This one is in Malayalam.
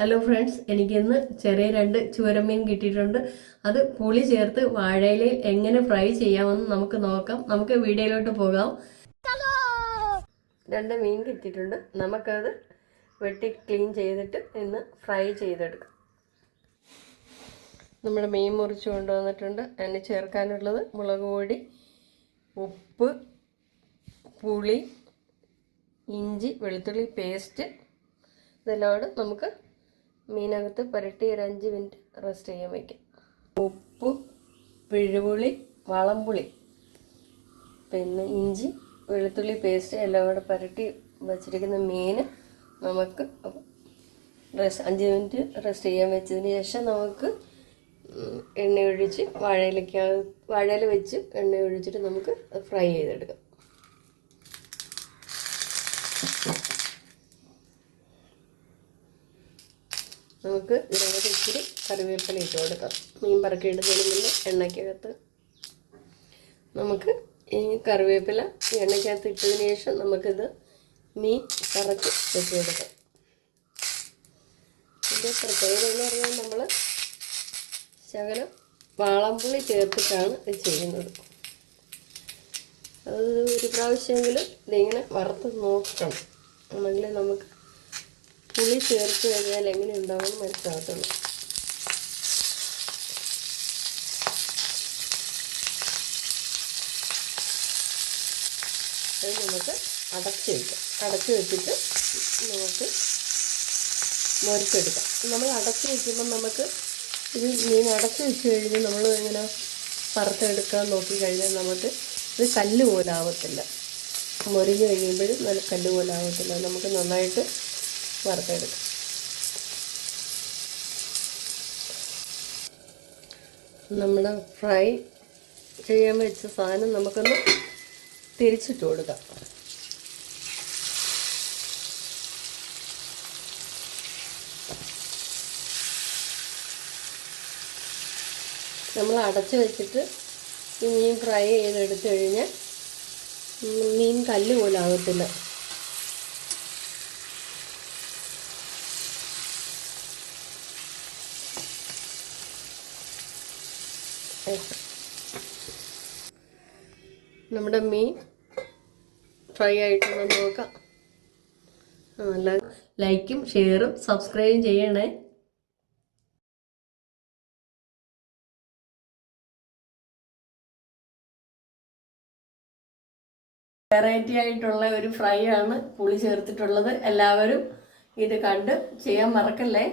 ഹലോ ഫ്രണ്ട്സ് എനിക്കിന്ന് ചെറിയ രണ്ട് ചൂരമീൻ കിട്ടിയിട്ടുണ്ട്. അത് പുളി ചേർത്ത് വാഴയിലയിൽ എങ്ങനെ ഫ്രൈ ചെയ്യാമെന്ന് നമുക്ക് നോക്കാം. നമുക്ക് വീഡിയോയിലോട്ട് പോകാം. രണ്ട് മീൻ കിട്ടിയിട്ടുണ്ട്. നമുക്കത് വെട്ടി ക്ലീൻ ചെയ്തിട്ട് ഇന്ന് ഫ്രൈ ചെയ്തെടുക്കാം. നമ്മൾ മീൻ മുറിച്ച് കൊണ്ടുവന്നിട്ടുണ്ട്. അതിന് ചേർക്കാനുള്ളത് മുളക് പൊടി ഉപ്പ് പുളി ഇഞ്ചി വെളുത്തുള്ളി പേസ്റ്റ്. ഇതെല്ലാം നമുക്ക് മീനകത്ത് പുരട്ടി ഒരു അഞ്ച് മിനിറ്റ് റെസ്റ്റ് ചെയ്യാൻ വയ്ക്കും ഉപ്പ് പിഴുപുളി വളംപുളി പിന്നെ ഇഞ്ചി വെളുത്തുള്ളി പേസ്റ്റ് എല്ലാം കൂടെ പുരട്ടി വച്ചിരിക്കുന്ന മീൻ നമുക്ക് റെസ്റ്റ് അഞ്ച് മിനിറ്റ് റെസ്റ്റ് ചെയ്യാൻ വെച്ചതിന് ശേഷം നമുക്ക് എണ്ണ ഒഴിച്ച് വാഴയിലേക്ക് വാഴയിൽ വെച്ച് എണ്ണ ഒഴിച്ചിട്ട് നമുക്ക് ഫ്രൈ ചെയ്തെടുക്കാം. നമുക്ക് ഇതിനകത്ത് ഇച്ചിരി കറിവേപ്പില ഇട്ട് കൊടുക്കാം. മീൻ പറക്കിയിടുന്നതിന് മുന്നേ എണ്ണയ്ക്കകത്ത് നമുക്ക് ഈ കറിവേപ്പില എണ്ണയ്ക്കകത്ത് ഇട്ടതിന് ശേഷം നമുക്കിത് മീൻ കറച്ച് വെച്ച് കൊടുക്കാം ഇതിന്റെ പ്രത്യേകത എന്ന് പറഞ്ഞാൽ നമ്മൾ ശകലം വാളംപുളി ചേർത്തിട്ടാണ് ഇത് ചെയ്യുന്നത്. അത് ഒരു പ്രാവശ്യമെങ്കിലും ഇതിങ്ങനെ വറുത്ത് നോക്കണം. അല്ലെങ്കിൽ നമുക്ക് പുളി ചേർത്ത് കഴിഞ്ഞാൽ എങ്ങനെ ഉണ്ടാവുമെന്ന് മനസ്സിലാകത്തുള്ളൂ അത് നമുക്ക് അടച്ച് വയ്ക്കാം അടച്ച് വെച്ചിട്ട് നമുക്ക് മുറിച്ചെടുക്കാം നമ്മൾ അടച്ച് വയ്ക്കുമ്പോൾ നമുക്ക് ഇത് മീൻ അടച്ച് വെച്ച് കഴിഞ്ഞ് നമ്മൾ ഇങ്ങനെ പറത്തെടുക്കാൻ നോക്കിക്കഴിഞ്ഞാൽ നമുക്ക് ഇത് കല്ല് പോലെ ആവത്തില്ല. കഴിയുമ്പോഴും നല്ല കല്ല് പോലെ ആവത്തില്ല. നമുക്ക് നന്നായിട്ട് വറുത്തെടുക്കാം. നമ്മുടെ ഫ്രൈ ചെയ്യാൻ വെച്ച സാധനം നമുക്കൊന്ന് തിരിച്ചിട്ട് കൊടുക്കാം. നമ്മൾ അടച്ച് വെച്ചിട്ട് ഈ മീൻ ഫ്രൈ ചെയ്തെടുത്തു കഴിഞ്ഞാൽ മീൻ കല്ല് പോലെ നമ്മുടെ മീൻ ഫ്രൈ ആയിട്ടൊന്ന് നോക്കാം. ലൈക്കും ഷെയറും സബ്സ്ക്രൈബും ചെയ്യണേ. വെറൈറ്റി ആയിട്ടുള്ള ഒരു ഫ്രൈ ആണ് പുളി ചേർത്തിട്ടുള്ളത്. എല്ലാവരും ഇത് കണ്ട് ചെയ്യാൻ മറക്കല്ലേ?